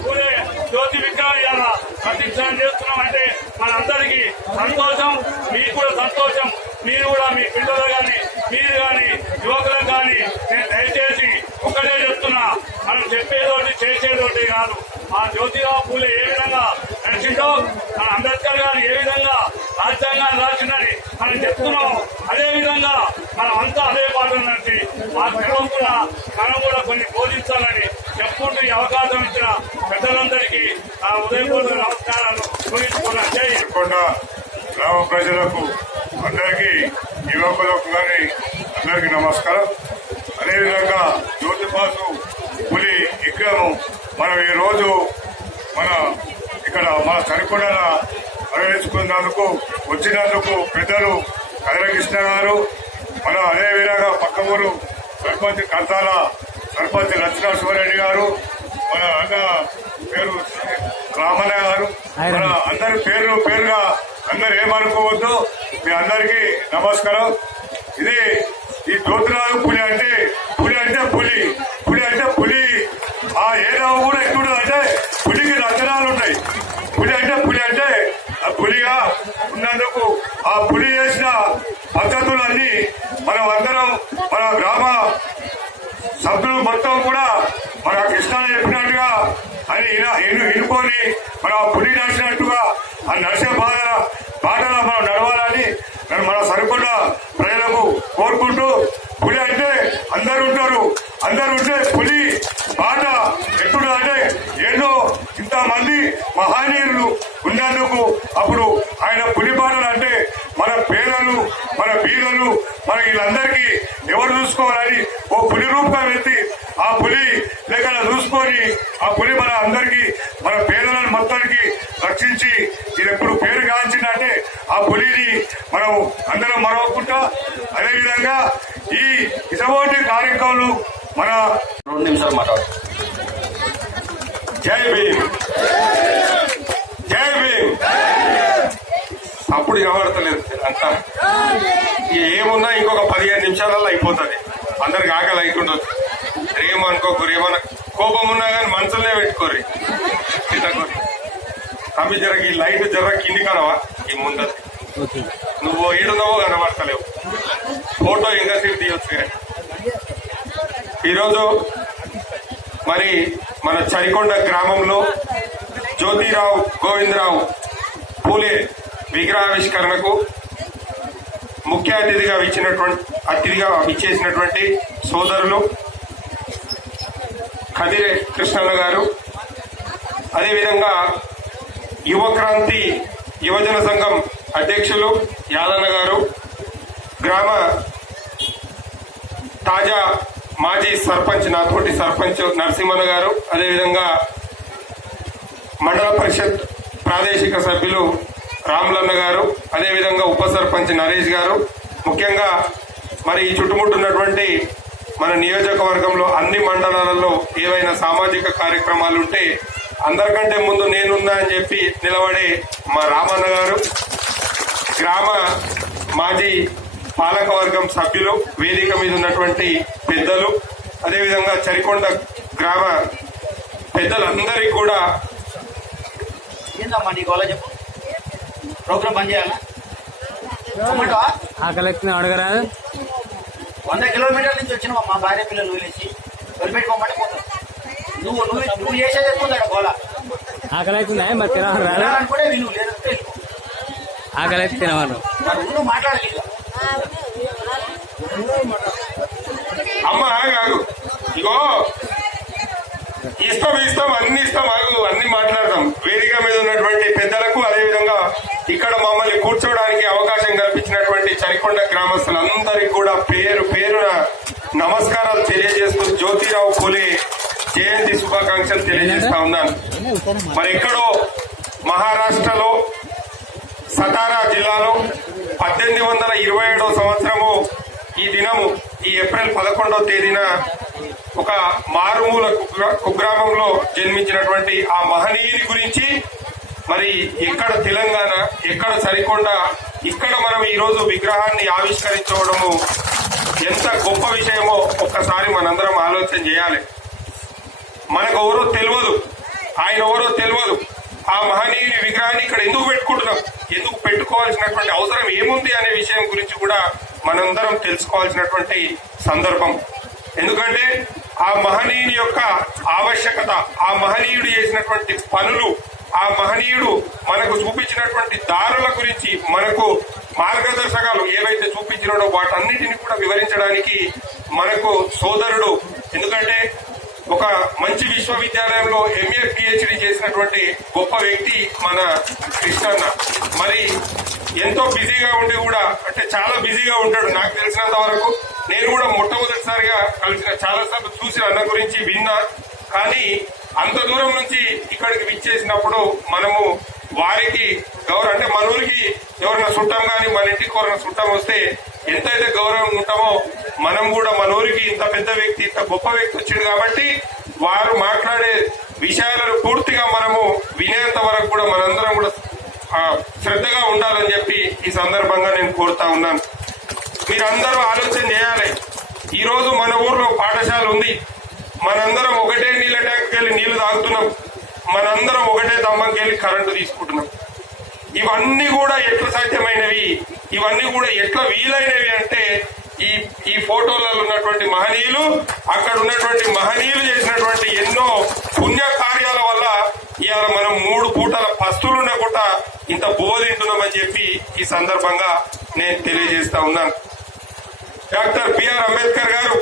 పూరే జ్యోతి విగ్రహం ప్రతిష్ఠానం చేస్తున్నామంటే మనందరికీ సంతోషం, మీకు కూడా సంతోషం. మీరు కూడా మీ పిల్లలు కానీ మీరు కానీ యువకులకు కానీ నేను దయచేసి ఒకటే చెప్తున్నా, మనం చెప్పేదోటి చేసేదోటి కాదు. మా జ్యోతిరావు పూలే ఏ విధంగా నడిచిందో, మన అంబేద్కర్ గారు ఏ విధంగా రాజ్యాంగాన్ని రాసిందని మనం చెప్తున్నాం, అదే విధంగా మనం అంతా అదే పాట నడిచి మాకు తెలియకుండా మనం కూడా కొన్ని బోధించాలని చెప్పుకుంటూ ఈ అవకాశం ఇచ్చిన పెద్దలందరికీ ఆ ఉదయపూర్వ నమస్కారాలు గురించుకున్నాను. జై గ్రామ ప్రజలకు అందరికీ యువకులకు కానీ అందరికీ నమస్కారం. అదేవిధంగా జ్యోతిబాసు పులి విగ్రహం మనం ఈ రోజు ఇక్కడ మన సరికొండల నిర్వహించుకున్నందుకు వచ్చినందుకు పెద్దలు కృష్ణ గారు, మన అదేవిధంగా పక్క ఊరు సర్పంచ్ కంతాల సర్పంచ్ లక్ష్మణరెడ్డి గారు, మన అన్న పేరు రామన్న గారు, మన అందరి పేరుగా అందరు ఏమనుకోవద్దు. మీ అందరికీ నమస్కారం. ఇది ఈ జ్యోతిరావు పులి అంటే పులి అంటే పులి ఆ ఏదో కూడా ఎట్లుంటుందంటే పులికి లక్షణాలు ఉంటాయి. పులి అంటే ఆ పులిగా ఉన్నందుకు ఆ పులి చేసిన పద్ధతులన్నీ మనం అందరం మన గ్రామ సభ్యులు మొత్తం కూడా మన కృష్ణ చెప్పినట్టుగా అని వినుకొని మన పులి నడిచినట్టుగా ఆ నడిచే బాటలో మనం నడవాలని మన సరికొండ ప్రజలకు కోరుకుంటూ, పులి అంటే అందరు ఉంటే పులి బాట ఎప్పుడు అంటే ఎన్నో ఇంతమంది మహనీయులు ఉన్నందుకు అప్పుడు ఆయన పులి బాటలు అంటే మన పేదలు మన బీదలు మన వీళ్ళందరికీ ఎవరు చూసుకోవాలని ఓ పులి రూపం ఎత్తి ఆ పులి లేక చూసుకొని ఆ పులి మన అందరికీ మన పేదలను మొత్తానికి రక్షించి ఇది ఎప్పుడు పేరు గాంచిందంటే ఆ పులిని మనం అందరం మరవకుండా. అదేవిధంగా ఈ ఇటువంటి కార్యక్రమాలు మన 2 నిమిషాలు మాట్లాడు. జై భీమ్, జై భీమ్. అప్పుడు వినబడతలేదు అంతా ఏమున్నా ఇంకొక 15 నిమిషాలలో అయిపోతుంది. అందరికి ఆకలి అయితుండొచ్చు. ఏమనుకోకూరు, ఏమన్నా కోపం ఉన్నా కానీ మనసులనే పెట్టుకోరు. తమ్మి జర ఈ లైట్ జర కింది కనవా ఈ ముందర నువ్వు ఏడున్నావో కనబడతలేవు. ఫోటో ఎంతసేపు తీయొచ్చు కానీ. ఈరోజు మరి మన చరికొండ గ్రామంలో జ్యోతిరావు గోవిందరావు పూలే విగ్రహావిష్కరణకు ముఖ్య అతిథిగా ఇచ్చేసినటువంటి సోదరులు కదిరే కృష్ణన్న గారు, అదేవిధంగా యువక్రాంతి యువజన సంఘం అధ్యక్షులు యాదన్న గారు, గ్రామ తాజా మాజీ సర్పంచ్ నాతోటి సర్పంచ్ నరసింహన్న గారు, అదేవిధంగా మండల పరిషత్ ప్రాదేశిక సభ్యులు రాములన్న గారు, అదేవిధంగా ఉప సర్పంచ్ నరేష్ గారు, ముఖ్యంగా మరి ఈ చుట్టుముట్టున్నటువంటి మన నియోజకవర్గంలో అన్ని మండలాలలో ఏవైనా సామాజిక కార్యక్రమాలు ఉంటే అందరికంటే ముందు నేనున్నా అని చెప్పి నిలబడే మా రామన్న గారు, గ్రామ మాజీ పాలకవర్గం సభ్యులు, వేదిక మీద ఉన్నటువంటి పెద్దలు, అదేవిధంగా చరికొండ గ్రామ పెద్దలందరికీ కూడా ఏందమ్మా నీ గోళ చెప్పు, ప్రోగ్రామ్ బంద్ చేయాలా? ఆకలి అడగరాదు. 100 కిలోమీటర్ల నుంచి వచ్చినావు మా భార్య పిల్లలు వదిలేసి వదిలిపెట్టుకోమంటే పోతావు. నువ్వు చేసేది ఎక్కువ గోళ ఆకలి అవుతుందా మరి తినవరు కూడా విలువ లేదంటే ఆకలి అయితే తినవరు నువ్వు మాట్లాడలేదు. అమ్మ కాదు, ఇగో ఇస్తాం అన్ని ఇస్తాం, అన్ని మాట్లాడతాం. వేదిక మీద ఉన్నటువంటి పెద్దలకు, అదేవిధంగా ఇక్కడ మమ్మల్ని కూర్చోవడానికి అవకాశం కల్పించినటువంటి చరికొండ గ్రామస్తులందరికీ కూడా పేరు పేరున నమస్కారాలు తెలియజేస్తూ జ్యోతిరావు పూలే జయంతి శుభాకాంక్షలు తెలియజేస్తా ఉన్నాను. మరి ఎక్కడో మహారాష్ట్రలో సతారా జిల్లాలో 1827 సంవత్సరము ఈ దినము ఈ ఏప్రిల్ 11వ తేదీన ఒక మారుమూల కుగ్రామంలో జన్మించినటువంటి ఆ మహనీయుని గురించి మరి ఎక్కడ తెలంగాణ, ఎక్కడ సరికొండ, ఇక్కడ మనం ఈ రోజు విగ్రహాన్ని ఆవిష్కరించుకోవడము ఎంత గొప్ప విషయమో ఒక్కసారి మనందరం ఆలోచన చేయాలి. మనకు ఎవరో తెలియదు, ఆయన ఎవరో తెలియదు. ఆ మహనీయుని విగ్రహాన్ని ఇక్కడ ఎందుకు పెట్టుకుంటున్నాం, ఎందుకు పెట్టుకోవాల్సినటువంటి అవసరం ఏముంది అనే విషయం గురించి కూడా మనందరం తెలుసుకోవాల్సినటువంటి సందర్భం. ఎందుకంటే ఆ మహనీయుని యొక్క ఆవశ్యకత, ఆ మహనీయుడు చేసినటువంటి పనులు, ఆ మహనీయుడు మనకు చూపించినటువంటి దారుల గురించి, మనకు మార్గదర్శకాలు ఏవైతే చూపించినాడో వాటన్నిటిని కూడా వివరించడానికి మనకు సోదరుడు, ఎందుకంటే ఒక మంచి విశ్వవిద్యాలయంలో MA PhD చేసినటువంటి గొప్ప వ్యక్తి మన కృష్ణన్న. మరి ఎంతో బిజీగా ఉండి కూడా, అంటే చాలా బిజీగా ఉంటాడు నాకు తెలిసినంత వరకు. నేను కూడా మొట్టమొదటిసారిగా కలిసిన, చాలాసార్లు చూసిన అన్న గురించి విన్నా, కానీ అంత దూరం నుంచి ఇక్కడికి విచ్చేసినప్పుడు మనము వారికి గౌరవం, అంటే మన ఊరికి ఎవరైనా చుట్టం కానీ మన ఇంటికి ఎవరైనా చుట్టం వస్తే ఎంతైతే గౌరవం ఉంటామో మనం కూడా మన ఊరికి ఇంత పెద్ద వ్యక్తి, ఇంత గొప్ప వ్యక్తి వచ్చాడు కాబట్టి వారు మాట్లాడే విషయాలను పూర్తిగా మనము వినేంత వరకు కూడా మనందరం కూడా శ్రద్ధగా ఉండాలని చెప్పి ఈ సందర్భంగా నేను కోరుతా ఉన్నాను. మీరందరూ ఆలోచన చేయాలి. ఈ రోజు మన ఊర్లో పాఠశాల ఉంది, మనందరం ఒకటే నీళ్ళ ట్యాంక్కి వెళ్ళి నీళ్లు తాగుతున్నాం, మనందరం ఒకటే తంబంకి వెళ్ళి కరెంటు తీసుకుంటున్నాం. ఇవన్నీ కూడా ఎట్లా సాధ్యమైనవి, ఇవన్నీ కూడా ఎట్లా వీలైనవి అంటే ఈ ఫోటోలలో ఉన్నటువంటి మహనీయులు, అక్కడ ఉన్నటువంటి మహనీయులు చేసినటువంటి ఎన్నో పుణ్య కార్యాల వల్ల ఇవాళ మనం 3 పూటల పస్తులున్నా కూడా ఇంత బోధింటున్నామని చెప్పి ఈ సందర్భంగా నేను తెలియజేస్తా ఉన్నాను. డాక్టర్ బిఆర్ అంబేద్కర్ గారు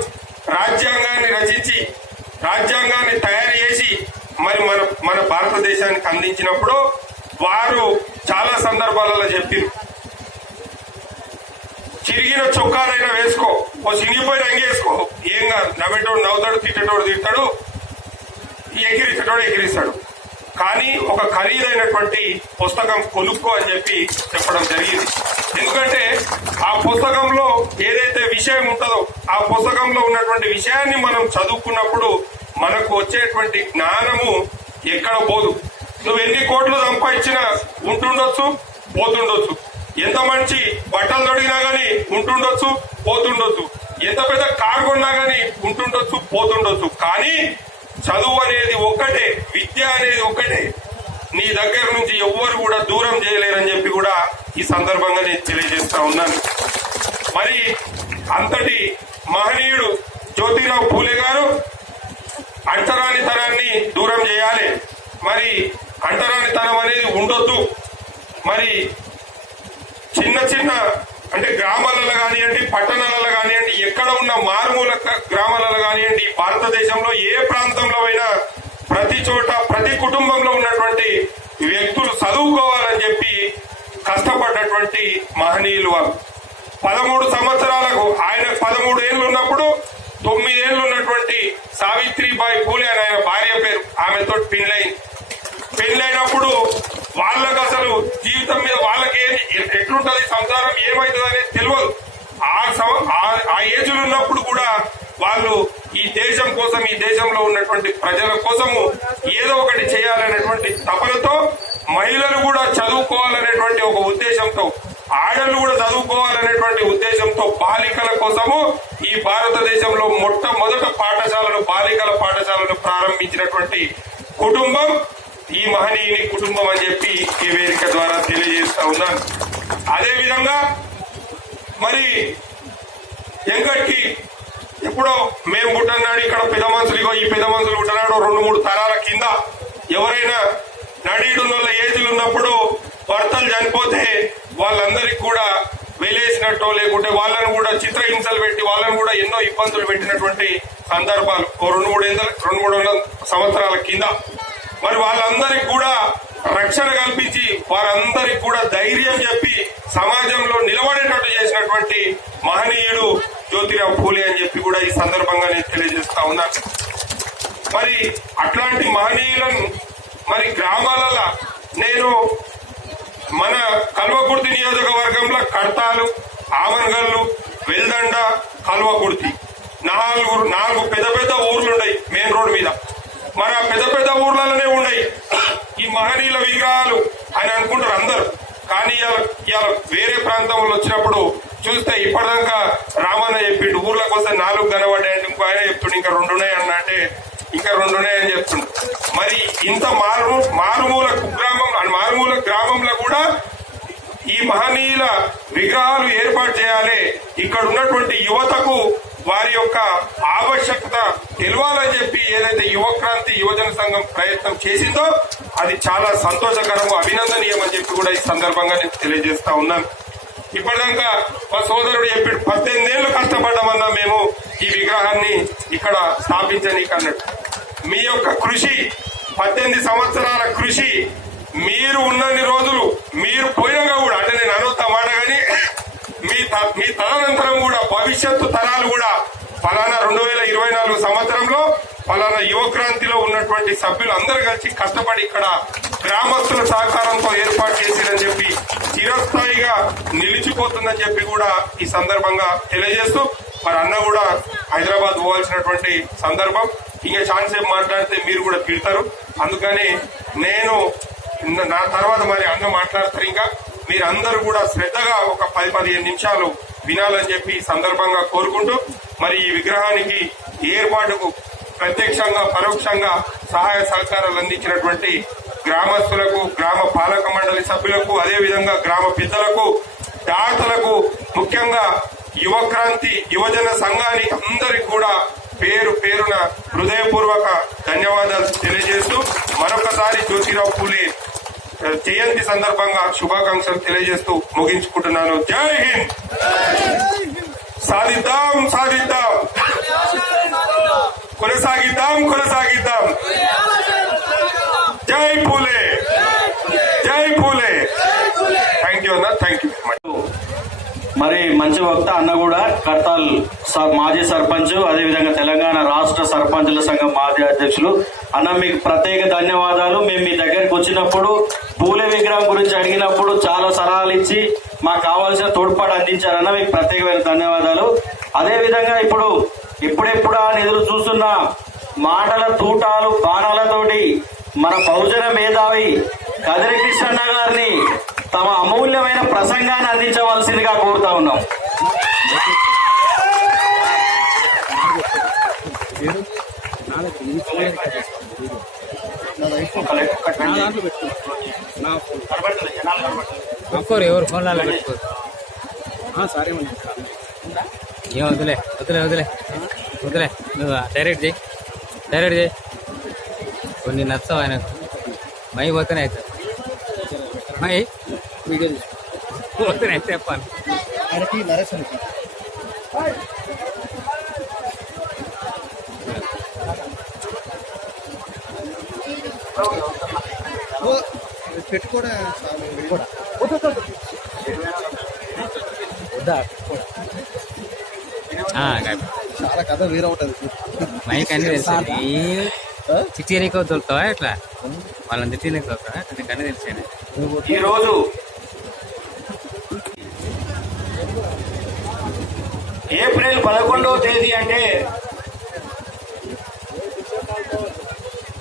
రాజ్యాంగాన్ని రచించి, రాజ్యాంగాన్ని తయారు చేసి మరి మన భారతదేశానికి అందించినప్పుడు వారు చాలా సందర్భాలలో చెప్పారు, చిరిగిన చొక్కాలైనా వేసుకో, ఓ చినిగిపోయిన అంగేసుకో, ఏం కాదు, నవ్వేటోడు నవ్వుతాడు, తిట్టేటోడు తిట్టాడు, ఎగిరించేటోడు ఎగిరిస్తాడు, కానీ ఒక ఖరీదైనటువంటి పుస్తకం కొనుక్కో అని చెప్పి చెప్పడం జరిగింది. ఎందుకంటే ఆ పుస్తకంలో ఏదైతే విషయం ఉంటుందో ఆ పుస్తకంలో ఉన్నటువంటి విషయాన్ని మనం చదువుకున్నప్పుడు మనకు వచ్చేటువంటి జ్ఞానము ఎక్కడ పోదు. నువ్వు ఎన్ని కోట్లు సంపాదించినా ఉంటుండొచ్చు, పోతుండొచ్చు, ఎంత మంచి బట్టలు తొడిగినా గానీ ఉంటుండొచ్చు, పోతుండొచ్చు, ఎంత పెద్ద కారు కొన్నా గానీ ఉంటుండొచ్చు, పోతుండొచ్చు, కానీ చదువు అనేది ఒక్కటే, విద్య అనేది ఒక్కటే, నీ దగ్గర నుంచి ఎవ్వరు కూడా దూరం చేయలేరని చెప్పి కూడా ఈ సందర్భంగా నేను తెలియజేస్తా ఉన్నాను. మరి అంతటి మహనీయుడు జ్యోతిరావు పూలే గారు అంటరానితనాన్ని దూరం చేయాలి, మరి అంటరానితనం అనేది ఉండొద్దు. మరి చిన్న చిన్న అంటే గ్రామాలలో కానివ్వండి, పట్టణాలలో కానివ్వండి, ఎక్కడ ఉన్న మారుమూల గ్రామాలలో కానివ్వండి, భారతదేశంలో ఏ ప్రాంతంలో అయినా ప్రతి చోట ప్రతి కుటుంబంలో ఉన్నటువంటి వ్యక్తులు చదువుకోవాలని చెప్పి కష్టపడ్డటువంటి మహనీయులు వాళ్ళు. 13 సంవత్సరాలకు ఆయన 13 ఏళ్ళు ఉన్నప్పుడు 9 ఏళ్ళు ఉన్నటువంటి సావిత్రిబాయి పూలే అని ఆయన భార్య పేరు, ఆమెతో పెళ్ళైనప్పుడు వాళ్ళకు అసలు జీవితం మీద వాళ్ళకి ఎట్లుంటది సంసారం ఏమవుతుంది అనేది తెలియదు. ఆ ఏజ్లో ఉన్నప్పుడు కూడా వాళ్ళు ఈ దేశం కోసం, ఈ దేశంలో ఉన్నటువంటి ప్రజల కోసము ఏదో ఒకటి చేయాలనేటువంటి తపనతో, మహిళలు కూడా చదువుకోవాలనేటువంటి ఒక ఉద్దేశంతో, ఆడలు కూడా చదువుకోవాలనేటువంటి ఉద్దేశంతో బాలికల కోసము ఈ భారతదేశంలో మొట్టమొదట బాలికల పాఠశాలను ప్రారంభించినటువంటి కుటుంబం ఈ మహనీయుని కుటుంబం అని చెప్పి ఈ వేదిక ద్వారా తెలియజేస్తా ఉన్నాను. అదేవిధంగా మరి ఎంగట్కి ఎప్పుడో మేము పుట్టనాడు ఇక్కడ పెద్ద మనుషులు, ఈ పెద్ద మనుషులు పుట్టనాడు 2-3 తరాల కింద ఎవరైనా నడీడున్న ఏజ్లు ఉన్నప్పుడు భర్తలు చనిపోతే వాళ్ళందరికీ కూడా వెలేసినట్టు లేకుంటే వాళ్ళను కూడా చిత్రహింసలు పెట్టి వాళ్ళను కూడా ఎన్నో ఇబ్బందులు పెట్టినటువంటి సందర్భాలు 200 సంవత్సరాల కింద. మరి వాళ్ళందరికీ కూడా రక్షణ కల్పించి వారందరికీ కూడా ధైర్యం చెప్పి సమాజంలో నిలబడేటట్టు చేసినటువంటి మహనీయుడు జ్యోతిరావు పూలే అని చెప్పి కూడా ఈ సందర్భంగా నేను తెలియజేస్తా ఉన్నాను. మరి అట్లాంటి మహనీయులను మరి గ్రామాలలో నేను మన కల్వకుర్తి నియోజకవర్గంలో కడతాలు, ఆమన్గల్లు, వెల్దండ, కల్వకుర్తి 4 పెద్ద పెద్ద ఊర్లున్నాయి మెయిన్ రోడ్ మీద. మరి ఆ పెద్ద ఊర్లలోనే ఉన్నాయి ఈ మహనీయుల విగ్రహాలు అని అనుకుంటారు అందరు. కానీ ఇవాళ వేరే ప్రాంతంలో వచ్చినప్పుడు చూస్తే ఇప్పటిదాకా రామన్న చెప్పిండు ఊర్లకు వస్తే 4 కనబడ్డాయంటే ఇంకో ఆయన చెప్తుండు ఇంకా 2 ఉన్నాయి అన్న అంటే ఇంకా 2 ఉన్నాయని చెప్తుండు. మరి ఇంత మారుమూల గ్రామంలో కూడా ఈ మహనీయుల విగ్రహాలు ఏర్పాటు చేయాలి. ఇక్కడ ఉన్నటువంటి యువతకు వారి యొక్క ఆవశ్యకత తెలవాలని చెప్పి ఏదైతే యువక్రాంతి యువజన సంఘం ప్రయత్నం చేసిందో అది చాలా సంతోషకరము, అభినందనీయం అని చెప్పి కూడా ఈ సందర్భంగా నేను తెలియజేస్తా ఉన్నాను. ఇప్పటిదాకా మా సోదరుడు చెప్పాడు 18 ఏళ్లు కష్టపడ్డామన్నా మేము ఈ విగ్రహాన్ని ఇక్కడ స్థాపించనీకి అన్నట్టు. మీ యొక్క కృషి 18 సంవత్సరాల కృషి, మీరు ఉన్నన్ని రోజులు మీరు పోయినాక కూడా అంటే నేను అనుకున్న మాట కానీ మీ తదనంతరం కూడా భవిష్యత్తు తరాలు కూడా ఫలానా 2024 సంవత్సరంలో ఫలానా యువక్రాంతిలో ఉన్నటువంటి సభ్యులు అందరూ కలిసి కష్టపడి ఇక్కడ గ్రామస్తుల సహకారంతో ఏర్పాటు చేసిరని చెప్పి చిరస్థాయిగా నిలిచిపోతుందని చెప్పి కూడా ఈ సందర్భంగా తెలియజేస్తూ మరి అన్న కూడా హైదరాబాద్ పోవాల్సినటువంటి సందర్భం. ఇంకా ఛాన్స్ సేపు మాట్లాడితే మీరు కూడా తిడతారు, అందుకని నేను నా తర్వాత మరి అన్న మాట్లాడతారు. ఇంకా మీరందరూ కూడా శ్రద్ధగా ఒక 10-15 నిమిషాలు వినాలని చెప్పి ఈ సందర్భంగా కోరుకుంటూ మరి ఈ విగ్రహానికి ఏర్పాటుకు ప్రత్యక్షంగా పరోక్షంగా సహాయ సహకారాలు అందించినటువంటి గ్రామస్తులకు, గ్రామ పాలక మండలి సభ్యులకు, అదేవిధంగా గ్రామ పెద్దలకు, దాతలకు, ముఖ్యంగా యువక్రాంతి యువజన సంఘానికి అందరికి కూడా పేరు పేరున హృదయపూర్వక ధన్యవాదాలు తెలియజేస్తూ మరొకసారి జ్యోతిరావు పూలే జయంతి సందర్భంగా శుభాకాంక్షలు తెలియజేస్తూ ముగించుకుంటున్నాను. జై హింద్. సాధిద్దాం సాధిద్దాం, కొనసాగిద్దాం కొనసాగిద్దాం. జై పూలే, జై పూలే. థ్యాంక్ యూ అన్న, థ్యాంక్ యూ వెరీ మచ్. మరి మంచి వక్త అన్న కూడా కడతాల్ మాజీ సర్పంచ్, అదేవిధంగా తెలంగాణ రాష్ట్ర సర్పంచుల సంఘం మాజీ అధ్యక్షులు. అన్న మీకు ప్రత్యేక ధన్యవాదాలు. మేము మీ దగ్గరికి వచ్చినప్పుడు పూలే విగ్రహం గురించి అడిగినప్పుడు చాలా సలహాలు ఇచ్చి మాకు కావాల్సిన తోడ్పాటు అందించారన్న, మీకు ప్రత్యేకమైన ధన్యవాదాలు. అదేవిధంగా ఇప్పుడెప్పుడు అని ఎదురు చూస్తున్న మాటల తూటాలు బాణాలతోటి మన బహుజన మేధావి కదిరి కృష్ణన్న గారిని తమ అమూల్యమైన ప్రసంగాన్ని అందించవలసిందిగా కోరుతా ఉన్నాం. ఎవరు ఫోన్లలో పెట్టుకోరు. సరే ఏం వదిలే వదిలే వదిలే వదిలే, నువ్వు డైరెక్ట్ చేయి కొన్ని నచ్చవు ఆయనకు. మై పోతేనే అవుతుంది, మై వీడియో పోతేనే చెప్పాను. చాలా కథ వేరే ఉంటుంది. మైక్ అన్ని తెలుసు చిట్టి నీకు దొరుకుతావా ఎట్లా వాళ్ళని తిట్టి నీకు దొరుకుతావా నీకు అన్ని తెలిసాను. ఈ రోజు ఏప్రిల్ 11వ తేదీ అంటే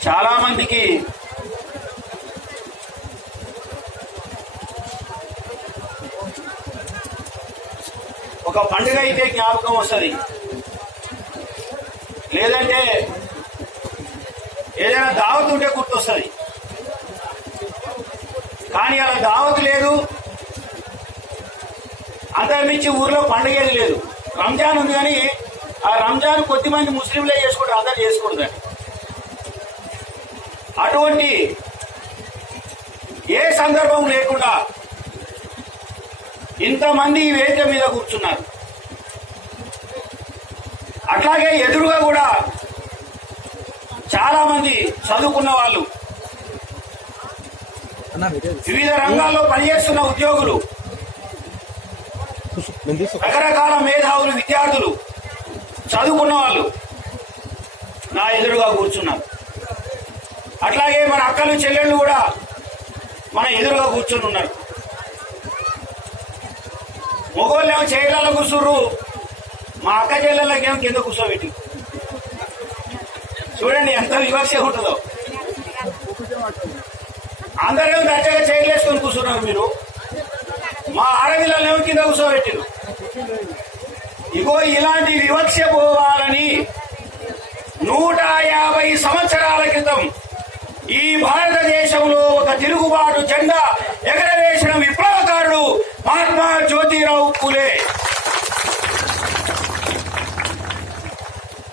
చాలా మందికి ఒక పండుగ అయితే జ్ఞాపకం వస్తుంది, లేదంటే ఏదైనా దావత్ ఉంటే గుర్తొస్తుంది. కానీ అలా దావత్ లేదు, అంతకుమించి ఊర్లో పండుగ ఏది లేదు. రంజాన్ ఉంది కానీ ఆ రంజాన్ కొద్ది మంది ముస్లింలే చేసుకుంటారు, అందరు చేసుకుంటారు. అటువంటి ఏ సందర్భం లేకుండా ఇంతమంది ఈ వేదిక మీద కూర్చున్నారు. అట్లాగే ఎదురుగా కూడా చాలా మంది చదువుకున్న వాళ్ళు, వివిధ రంగాల్లో పనిచేస్తున్న ఉద్యోగులు, రకరకాల మేధావులు, విద్యార్థులు, చదువుకున్న వాళ్ళు నా ఎదురుగా కూర్చున్నారు. అట్లాగే మన అక్కలు చెల్లెళ్ళు కూడా మన ఎదురుగా కూర్చొని ఉన్నారు. మొగోళ్ళేమో చైర్లలో కూర్చుర్రు, మా అక్క చెల్లెళ్ళకేమో కింద కూర్చోబెట్టి. చూడండి ఎంత వివక్ష ఉంటుందో. అందరూ దర్జాగా చైర్లు వేసుకొని కూర్చున్నారు, మీరు మా ఆడపిల్లలేమో కింద కూర్చోబెట్టిరు. ఇగో ఇలాంటి వివక్ష పోవాలని 150 సంవత్సరాల క్రితం ఈ భారతదేశంలో ఒక తిరుగుబాటు జెండా ఎగరవేసిన విప్లవకారుడు మహాత్మా జ్యోతిరావు పూలే.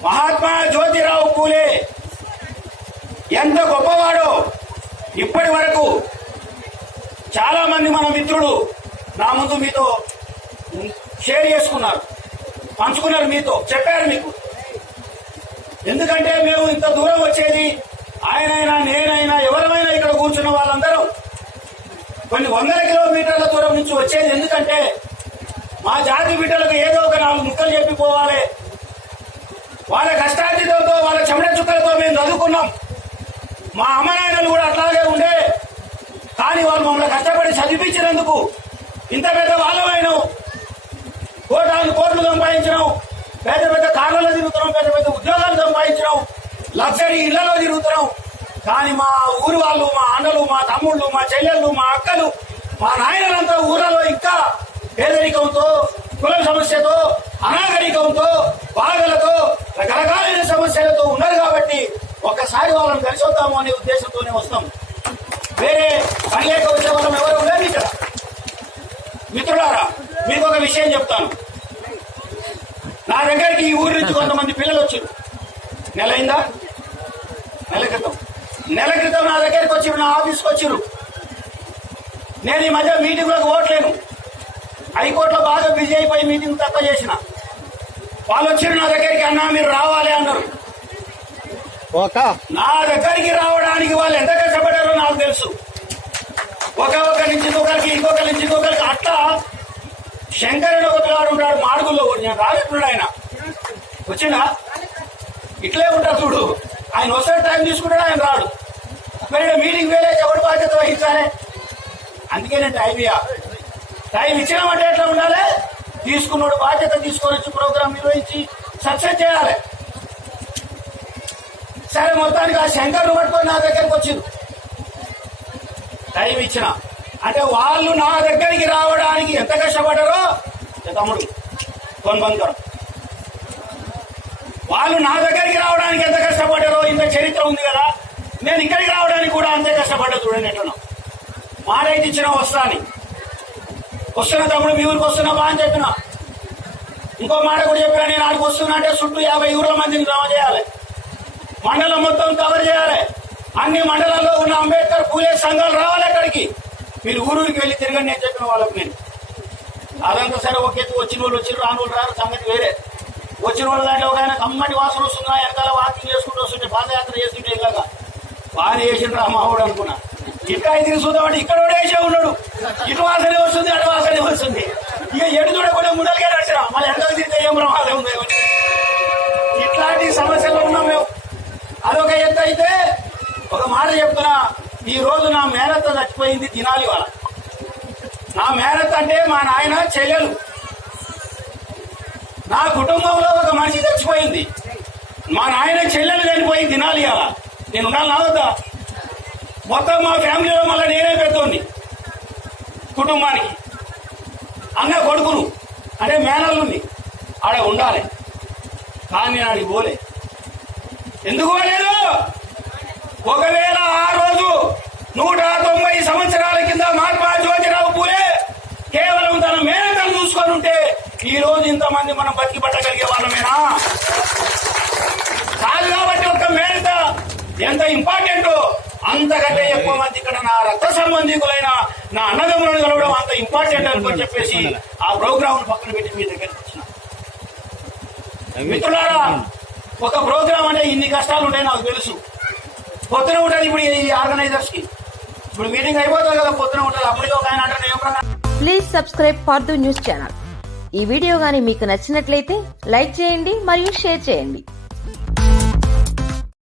మహాత్మా జ్యోతిరావు పూలే ఎంత గొప్పవాడో ఇప్పటి వరకు చాలా మంది మన మిత్రులు నా ముందు మీతో షేర్ చేసుకున్నారు, పంచుకున్నారు, మీతో చెప్పారు మీకు. ఎందుకంటే మేము ఇంత దూరం వచ్చేది, ఆయనైనా నేనైనా ఎవరైనా ఇక్కడ కూర్చున్న వాళ్ళందరూ కొన్ని వందల కిలోమీటర్ల దూరం నుంచి వచ్చేది ఎందుకంటే మా జాతి బిడ్డలకు ఏదో ఒక 4 ముక్కలు చెప్పిపోవాలి. వాళ్ళ కష్టార్జితంతో, వాళ్ళ చెమట చుక్కలతో మేము చదువుకున్నాం. మా అమ్మనాయనలు కూడా అట్లాగే ఉండే, కానీ వాళ్ళు మమ్మల్ని కష్టపడి చదివించినందుకు ఇంత పెద్ద వాళ్ళమైనాం. కోట్లు సంపాదించినాం, పెద్ద పెద్ద కార్లలో తిరుగుతున్నాం, పెద్ద పెద్ద ఉద్యోగాలు సంపాదించినాం, లగ్జరీ ఇళ్లలో తిరుగుతున్నాం. కానీ మా ఊరు వాళ్ళు, మా అన్నలు, మా తమ్ముళ్ళు, మా చెల్లెళ్ళు, మా అక్కలు, మా నాయనలంతా ఊళ్ళలో ఇంకా పేదరికంతో, కుల సమస్యతో, అనాగరికంతో, బాధలతో, రకరకాలైన సమస్యలతో ఉన్నారు. కాబట్టి ఒక్కసారి వాళ్ళని కలిసి వద్దాము అనే ఉద్దేశంతోనే వస్తాం. వేరే పని లేక వచ్చే వాళ్ళం ఎవరు ఉండేది ఇక్కడ. మిత్రులారా, మీకు ఒక విషయం చెప్తాను. నా దగ్గరికి ఈ ఊరి నుంచి కొంతమంది పిల్లలు వచ్చారు. నెల క్రితం నా దగ్గరికి వచ్చి నా ఆఫీస్కి వచ్చారు. నేను ఈ మధ్య మీటింగ్లకు ఓట్లేను, హైకోర్టులో బాగా బిజీ అయిపోయి మీటింగ్ తక్కువ చేసిన. వాళ్ళు వచ్చారు నా దగ్గరికి, అన్నా మీరు రావాలి అన్నారు. నా దగ్గరికి రావడానికి వాళ్ళు ఎంత కష్టపడారో నాకు తెలుసు. ఒక నుంచి ఇంకొకరికి, ఇంకొకరి నుంచి ఇంకొకరికి, అట్లా శంకరుడు ఒక పిల్లాడు ఉంటాడు మాడుగుల్లో. నేను రాలేటున్నాడు, ఆయన వచ్చిందా ఇట్లే ఉంటాడు చూడు. ఆయన వస్తాడు, టైం తీసుకుంటాడు, ఆయన రాడు. మరి మీటింగ్ వేరే ఎవరి బాధ్యత వహించాలి. అందుకే నేను టైం ఇచ్చినామంటే ఎట్లా ఉండాలి, తీసుకున్నాడు బాధ్యత తీసుకొని వచ్చి ప్రోగ్రాం నిర్వహించి సక్సెస్ చేయాలి. సరే, మొత్తానికి ఆ శంకర్ను పట్టుకొని నా దగ్గరికి వచ్చింది. టైం ఇచ్చిన అంటే వాళ్ళు నా దగ్గరికి రావడానికి ఎంత కష్టపడ్డారో తమ్ముడు కొనబంకరం. వాళ్ళు నా దగ్గరికి రావడానికి ఎంత కష్టపడ్డారో ఇంత చరిత్ర ఉంది కదా. నేను ఇక్కడికి రావడానికి కూడా అంతే కష్టపడ్డా. చూడండి ఎట్లా మాట అయితే ఇచ్చిన వస్తున్నా తమ్ముడు, మీ ఊరికి వస్తున్నా బా అని చెప్పిన. ఇంకో మాట కూడా చెప్పినా, నేను ఆడికి వస్తున్నా అంటే చుట్టూ 50 ఊర్ల మందిని జమ చేయాలి, మండలం మొత్తం కవర్ చేయాలి. అన్ని మండలాల్లో ఉన్న అంబేద్కర్ పూలే సంఘాలు రావాలి అక్కడికి. మీరు ఊరికి వెళ్ళి తిరగండి నేను చెప్పిన వాళ్ళకి. నేను అదంతా సరే ఒకే వచ్చిన వాళ్ళు వచ్చిన రాని వాళ్ళు రారు, సంగతి వేరే. వచ్చిన వాళ్ళ దాంట్లో ఒక ఆయన కమ్మటి వాసన వస్తుందా, వెనకాల వాకింగ్ చేసుకుంటూ వస్తుంటే, పాదయాత్ర చేస్తుంటే ఇలాగా బాగా చేసిన రామావుడు అనుకున్నా ఇంకా ఇది చూద్దామంటే ఇక్కడ కూడా వేసే ఉన్నాడు ఇటు వాసనే వస్తుంది అటు వాసనే వస్తుంది ఇక ఎటు చూడకుండా ముందరికే నడిచినా మళ్ళీ ఎడగలు తింటే ఏం ప్రమాదం ఉంది ఇట్లాంటి సమస్యలు ఉన్నాం మేము అదొక ఎత్తు అయితే ఒక మాట చెప్తున్నా ఈ రోజు నా మేనత్త చచ్చిపోయింది తినాలి వాళ్ళ నా మేనత్త అంటే మా నాయన చెల్లెలు నా కుటుంబంలో ఒక మనిషి చచ్చిపోయింది మా నాయన చెల్లెలు చనిపోయి తినాలి అలా నేను ఉండాలి నా వద్దా మొత్తం మా ఫ్యామిలీలో మళ్ళీ నేనే పెద్దోడిని కుటుంబానికి అన్న కొడుకును అంటే మేనల్లుంది ఆడ ఉండాలి కానీ నేను ఆడికి పోలే ఎందుకు పోలేదు ఒకవేళ ఆ రోజు 190 సంవత్సరాల కింద మహాత్మా జ్యోతిరావు పూలే కేవలం తన మేనతను చూసుకొని ఉంటే ఈ రోజు ఇంతమంది మనం బతికి పట్టగలిగే వాళ్ళమేనా కాదు కాబట్టి ఒక మేనత ఎంత ఇంపార్టెంట్ అంతకంటే ఎక్కువ మంది ఇక్కడ నా రక్త సంబంధికులైన నా అన్నదమ్ములను కలవడం అంత ఇంపార్టెంట్ అనుకొని చెప్పేసి ఆ ప్రోగ్రామ్ పక్కన పెట్టి మీ దగ్గరికి వచ్చిన మిత్రులారా ఒక ప్రోగ్రామ్ అంటే ఇన్ని కష్టాలు ఉంటాయి నాకు తెలుసు పొద్దున ఉంటుంది ఇప్పుడు ఈ ఆర్గనైజర్స్ కి ఇప్పుడు మీటింగ్ అయిపోతుంది కదా పొద్దున ఉంటుంది అప్పటికే ఒక ఆయన అంటే please subscribe Partha news channel. ఈ వీడియో గానీ మీకు నచ్చినట్లయితే లైక్ చేయండి మరియు షేర్ చేయండి.